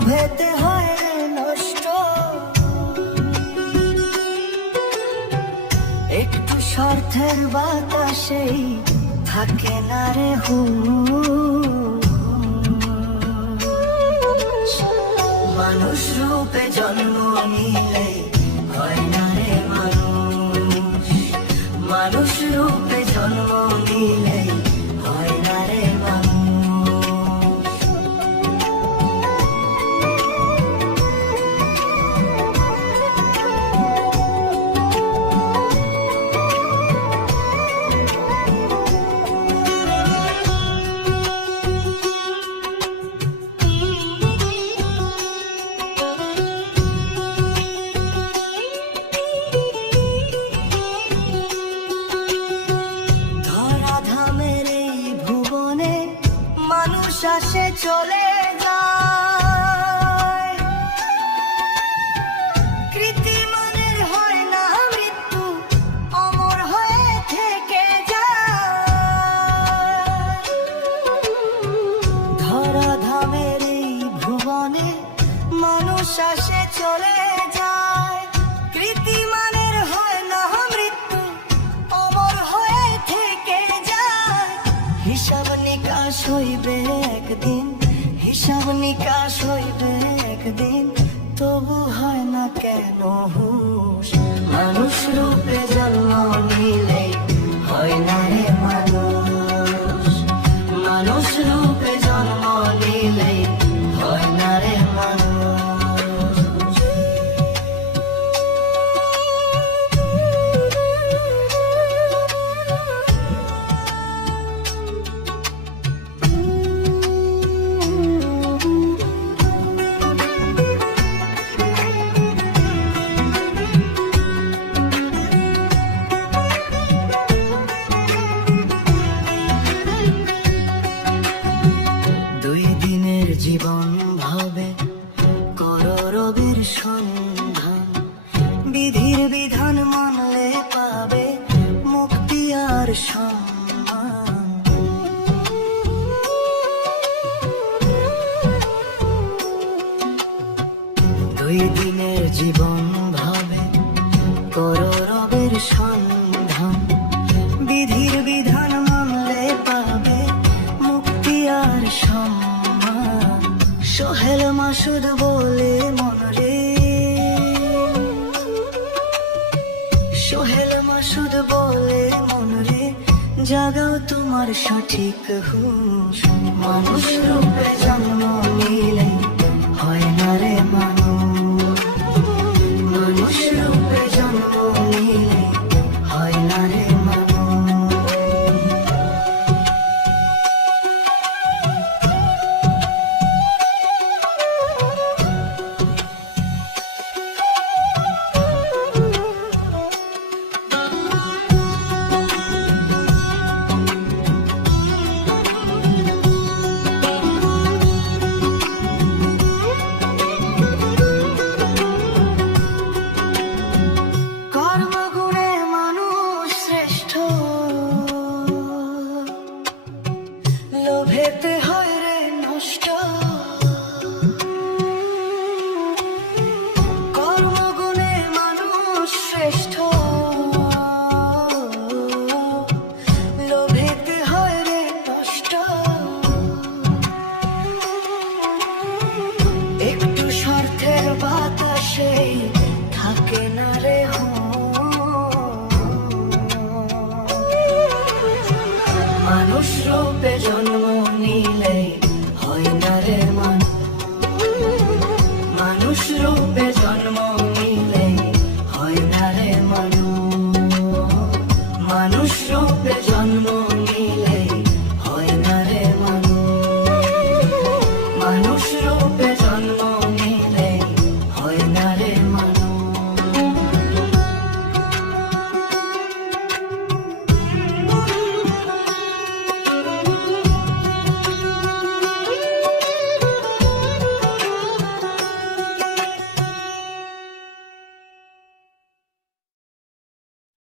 লোভেতে হয় নষ্ট, একটু স্বার্থের বাতাসেই থাকে না রে হুঁশ। মানুষ রূপে জন্ম নিলে হয় না রে মানুষ, মানুষ রূপে জন্ম নিলে হয় না রে মানুষ। শ্বাসে চলে যায়, কৃত্রিমানের হয় না মৃত্যু, অমর হয়ে থেকে যায়। ধরাধামের এই ভুবনে মানুষ আসে চলে যায়, কৃত্রিমানের হয় না মৃত্যু, অমর হয়ে থেকে যায়। হিসাব নিকাশ হইবে একদিন, হিসাব নিকাশ হইবে একদিন, তবু হয় না কেন হুঁশ। মানুষ রূপে জন্ম নিলে হয় না রে মানুষ, মানুষ রূপে জন্ম নিলে হয় না রে মানুষ। জীবন ভাবে করো রবির সন্ধান, বিধির বিধান মানলে পাবে মুক্তি আর সম্মান। দুই দিনের জীবন ভাবে করো রবির সন্ধান, বিধির বিধান মানলে পাবে মুক্তি আর সম্মান। সোহেল মাসুদ বলে মনরে, সোহেল মাসুদ বলে মনরে, জাগাও তোমার সঠিক হুঁশ। মানুষ রূপে জন্ম নিলে হয় না রে মানুষ, মানুষ রূপে জন্ম নিলে হয় না রে মানুষ। লোভেতে